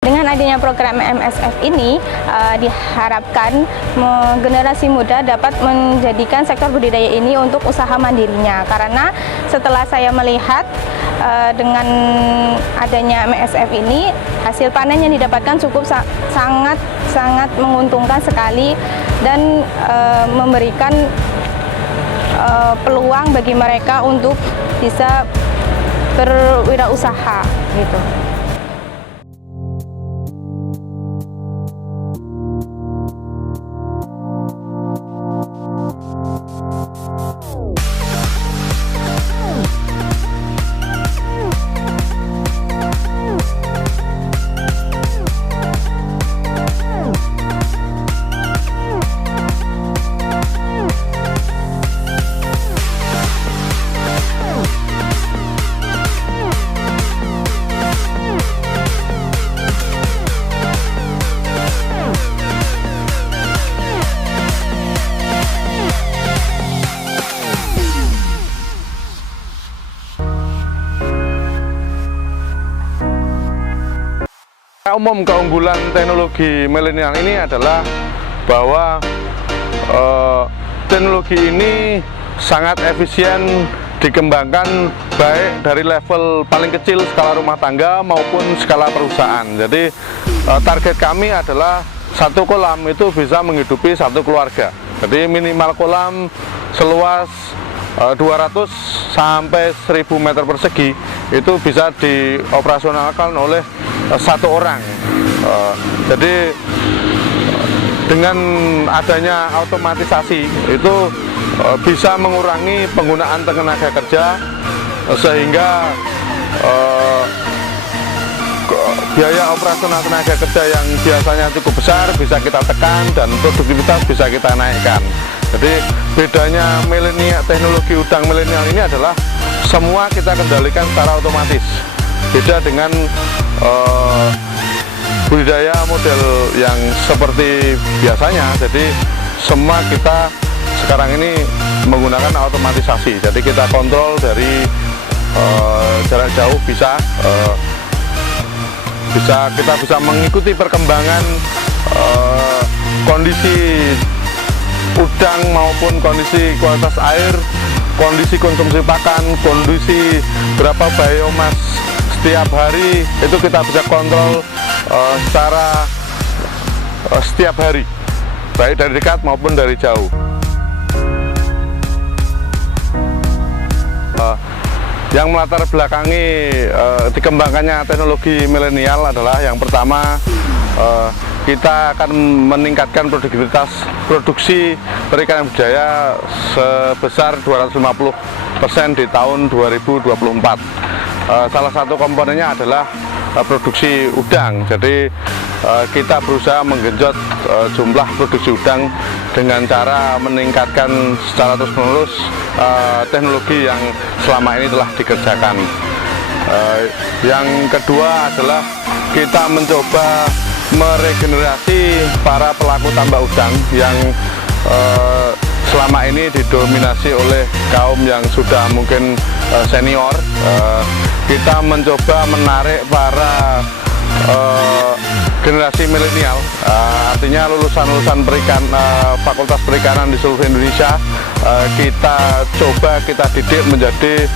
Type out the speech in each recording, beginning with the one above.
Dengan adanya program MSF ini diharapkan generasi muda dapat menjadikan sektor budidaya ini untuk usaha mandirinya. Karena setelah saya melihat dengan adanya MSF ini, hasil panen yang didapatkan cukup sangat menguntungkan sekali dan memberikan peluang bagi mereka untuk bisa berwirausaha gitu. Umum keunggulan teknologi milenial ini adalah bahwa teknologi ini sangat efisien dikembangkan baik dari level paling kecil skala rumah tangga maupun skala perusahaan. Jadi target kami adalah satu kolam itu bisa menghidupi satu keluarga. Jadi minimal kolam seluas 200 sampai 1000 meter persegi itu bisa dioperasionalkan oleh satu orang. Jadi dengan adanya otomatisasi itu bisa mengurangi penggunaan tenaga kerja sehingga biaya operasional tenaga kerja yang biasanya cukup besar bisa kita tekan dan produktivitas bisa kita naikkan. Jadi bedanya teknologi udang milenial ini adalah semua kita kendalikan secara otomatis. Beda dengan budidaya model yang seperti biasanya. Jadi semua kita sekarang ini menggunakan otomatisasi. Jadi kita kontrol dari jarak jauh kita bisa mengikuti perkembangan kondisi udang maupun kondisi kualitas air, kondisi konsumsi pakan, kondisi berapa biomas setiap hari, itu kita bisa kontrol secara setiap hari, baik dari dekat maupun dari jauh. Yang melatar belakangi dikembangkannya teknologi milenial adalah yang pertama, kita akan meningkatkan produktivitas produksi perikanan budidaya sebesar 250% di tahun 2024. Salah satu komponennya adalah produksi udang. Jadi kita berusaha menggenjot jumlah produksi udang dengan cara meningkatkan secara terus-menerus teknologi yang selama ini telah dikerjakan. Yang kedua adalah kita mencoba meregenerasi para pelaku tambak udang yang selama ini didominasi oleh kaum yang sudah mungkin senior. Kita mencoba menarik para generasi milenial, artinya lulusan-lulusan fakultas perikanan di seluruh Indonesia. Kita coba kita didik menjadi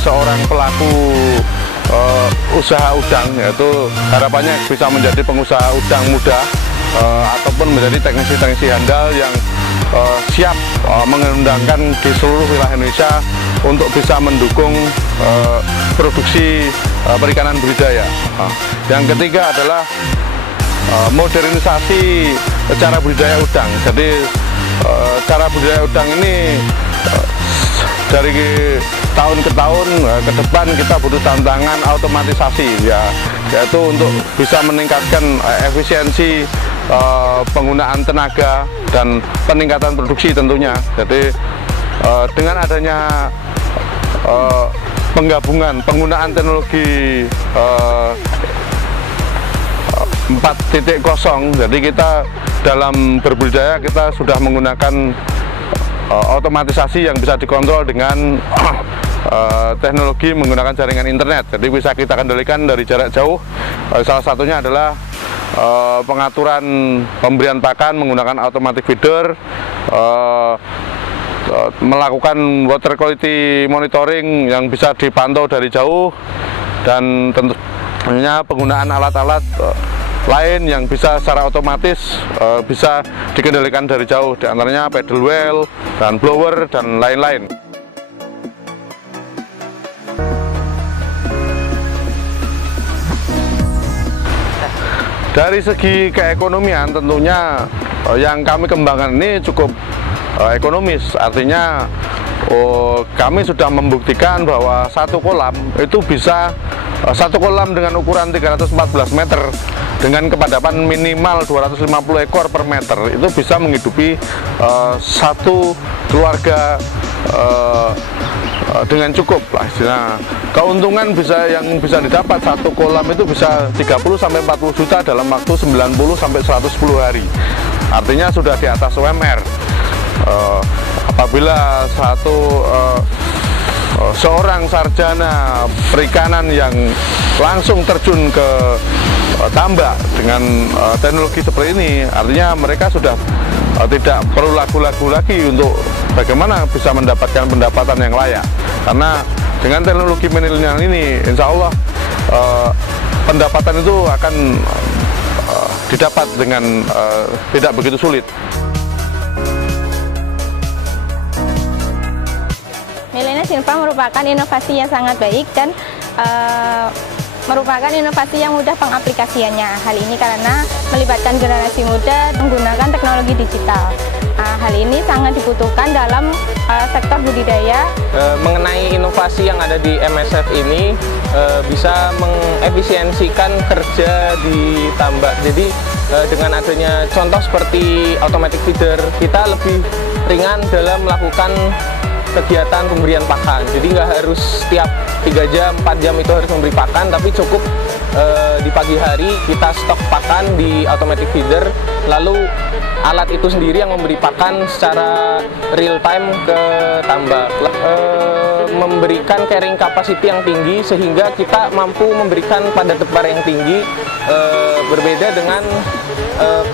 seorang pelaku usaha udang, yaitu harapannya bisa menjadi pengusaha udang muda ataupun menjadi teknisi-teknisi handal yang siap mengembangkan di seluruh wilayah Indonesia untuk bisa mendukung produksi perikanan budidaya. Yang ketiga adalah modernisasi cara budidaya udang. Jadi cara budidaya udang ini dari tahun ke tahun ke depan kita butuh tantangan otomatisasi, yaitu untuk bisa meningkatkan efisiensi penggunaan tenaga dan peningkatan produksi tentunya. Jadi dengan adanya penggunaan teknologi 4.0, jadi kita dalam berbudidaya kita sudah menggunakan otomatisasi yang bisa dikontrol dengan teknologi menggunakan jaringan internet, jadi bisa kita kendalikan dari jarak jauh. Salah satunya adalah pengaturan pemberian pakan menggunakan automatic feeder, melakukan water quality monitoring yang bisa dipantau dari jauh, dan tentunya penggunaan alat-alat lain yang bisa secara otomatis bisa dikendalikan dari jauh, diantaranya pedal wheel dan blower dan lain-lain. Dari segi keekonomian tentunya yang kami kembangkan ini cukup ekonomis, artinya kami sudah membuktikan bahwa satu kolam itu bisa satu kolam dengan ukuran 314 meter dengan kepadapan minimal 250 ekor per meter itu bisa menghidupi satu keluarga dengan cukup lah. Nah, keuntungan yang bisa didapat satu kolam itu bisa 30 sampai 40 juta dalam waktu 90 sampai 110 hari. Artinya sudah di atas UMR. Apabila seorang sarjana perikanan yang langsung terjun ke tambak dengan teknologi seperti ini, artinya mereka sudah tidak perlu lagu-lagu lagi untuk bagaimana bisa mendapatkan pendapatan yang layak. Karena dengan teknologi milenial ini, insya Allah pendapatan itu akan didapat dengan tidak begitu sulit. Millennial Silva merupakan inovasi yang sangat baik dan merupakan inovasi yang mudah pengaplikasiannya. Hal ini karena melibatkan generasi muda menggunakan teknologi digital. Hal ini sangat dibutuhkan dalam sektor budidaya. Mengenai inovasi yang ada di MSF ini bisa mengefisiensikan kerja di tambak. Jadi dengan adanya contoh seperti automatic feeder, kita lebih ringan dalam melakukan kegiatan pemberian pakan. Jadi nggak harus setiap 3 jam, 4 jam itu harus memberi pakan, tapi cukup di pagi hari kita stok pakan di automatic feeder, lalu alat itu sendiri yang memberi pakan secara real time ke tambak, memberikan carrying capacity yang tinggi sehingga kita mampu memberikan padat tebar yang tinggi, berbeda dengan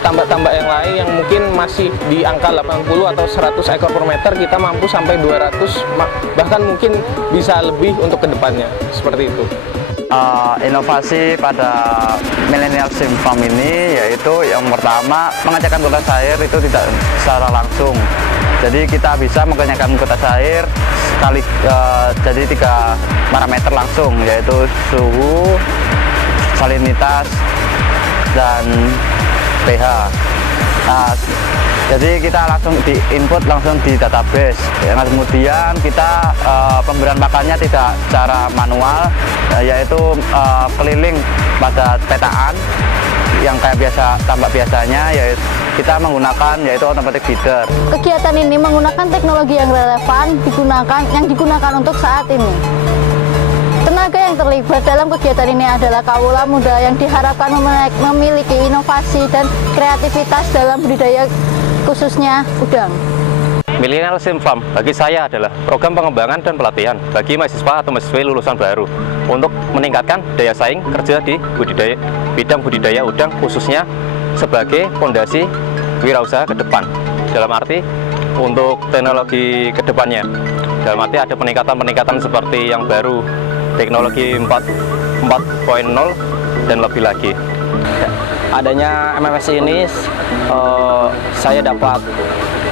tambak-tambak yang lain yang mungkin masih di angka 80 atau 100 ekor per meter, kita mampu sampai 200, bahkan mungkin bisa lebih untuk kedepannya, seperti itu. Inovasi pada Millennial Sim Farm ini yaitu yang pertama, pengecekan kualitas air itu tidak secara langsung. Jadi kita bisa mengecekkan kualitas air jadi 3 parameter langsung, yaitu suhu, salinitas, dan pH. Nah, jadi kita langsung di input langsung di database. Yang kemudian kita pemberian pakannya tidak secara manual, yaitu keliling pada petaan yang kayak biasa tambak biasanya, yaitu kita menggunakan yaitu automatic feeder. Kegiatan ini menggunakan teknologi yang relevan yang digunakan untuk saat ini. Tenaga yang terlibat dalam kegiatan ini adalah kaula muda yang diharapkan memiliki inovasi dan kreativitas dalam budidaya khususnya udang. Millennial Sim Farm bagi saya adalah program pengembangan dan pelatihan bagi mahasiswa atau mahasiswa lulusan baru untuk meningkatkan daya saing kerja di bidang budidaya udang, khususnya sebagai fondasi wirausaha ke depan. Dalam arti untuk teknologi ke depannya, dalam arti ada peningkatan seperti yang baru, teknologi 4.0 dan lebih lagi. Adanya MMS ini saya dapat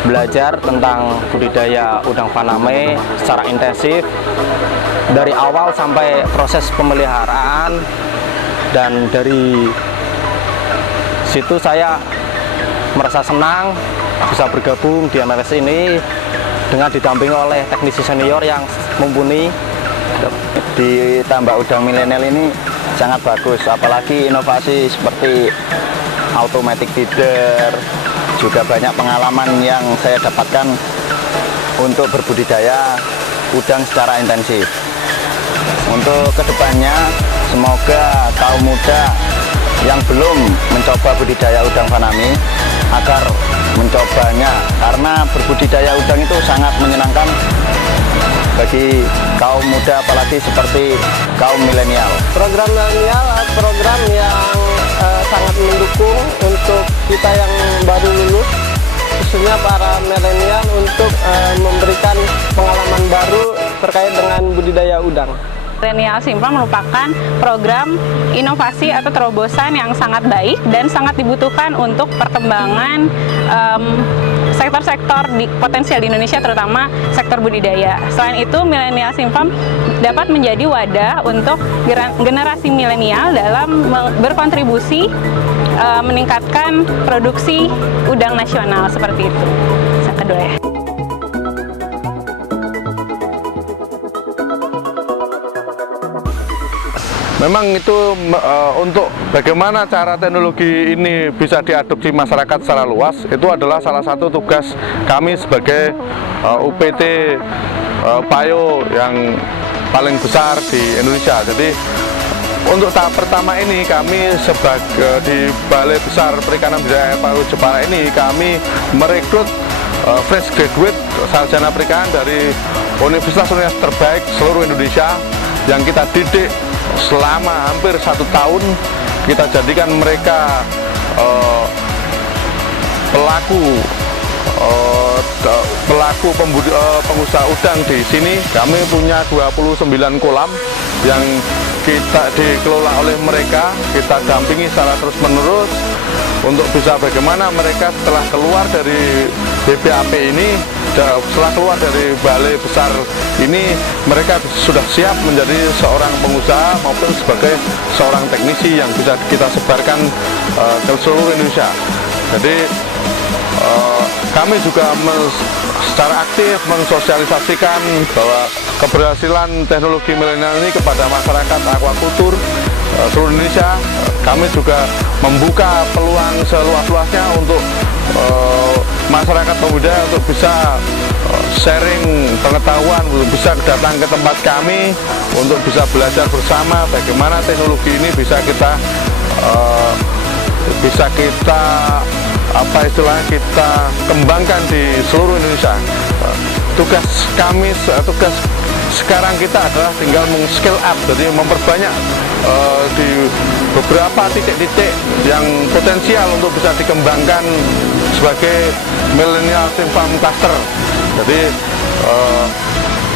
belajar tentang budidaya udang faname secara intensif dari awal sampai proses pemeliharaan, dan dari situ saya merasa senang bisa bergabung di MMS ini dengan didampingi oleh teknisi senior yang mumpuni. Di tambak udang milenial ini sangat bagus, apalagi inovasi seperti automatic feeder, juga banyak pengalaman yang saya dapatkan untuk berbudidaya udang secara intensif. Untuk kedepannya, semoga kaum muda yang belum mencoba budidaya udang faname agar mencobanya, karena berbudidaya udang itu sangat menyenangkan bagi kaum muda, apalagi seperti kaum milenial. Program milenial program yang sangat mendukung untuk kita yang baru lulus, khususnya para milenial, untuk memberikan pengalaman baru terkait dengan budidaya udang. Millennial Simpram merupakan program inovasi atau terobosan yang sangat baik dan sangat dibutuhkan untuk perkembangan sektor-sektor potensial di Indonesia, terutama sektor budidaya. Selain itu, Millennial Simpram dapat menjadi wadah untuk generasi milenial dalam berkontribusi meningkatkan produksi udang nasional seperti itu. Yang kedua ya. Memang itu untuk bagaimana cara teknologi ini bisa diadopsi masyarakat secara luas, itu adalah salah satu tugas kami sebagai UPT Payo yang paling besar di Indonesia. Jadi untuk tahap pertama ini kami sebagai di Balai Besar Perikanan Budidaya Payo Jepara ini kami merekrut fresh graduate sarjana perikanan dari universitas-universitas terbaik seluruh Indonesia yang kita didik selama hampir 1 tahun. Kita jadikan mereka pengusaha udang di sini. Kami punya 29 kolam yang kita dikelola oleh mereka. Kita dampingi secara terus-menerus untuk bisa bagaimana mereka setelah keluar dari BPAP ini, setelah keluar dari balai besar ini, mereka sudah siap menjadi seorang pengusaha maupun sebagai seorang teknisi yang bisa kita sebarkan ke seluruh Indonesia. Jadi kami juga secara aktif mensosialisasikan bahwa keberhasilan teknologi milenial ini kepada masyarakat aquaculture seluruh Indonesia. Kami juga membuka peluang seluas-luasnya untuk masyarakat pembudidaya untuk bisa sharing pengetahuan, untuk bisa datang ke tempat kami untuk bisa belajar bersama bagaimana teknologi ini bisa kita kita kembangkan di seluruh Indonesia. Tugas kami, tugas sekarang kita adalah tinggal meng-scale up, jadi memperbanyak di beberapa titik-titik yang potensial untuk bisa dikembangkan sebagai millennial farm cluster. Jadi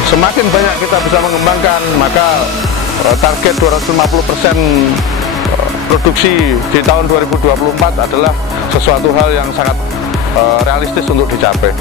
semakin banyak kita bisa mengembangkan, maka target 250% produksi di tahun 2024 adalah sesuatu hal yang sangat realistis untuk dicapai.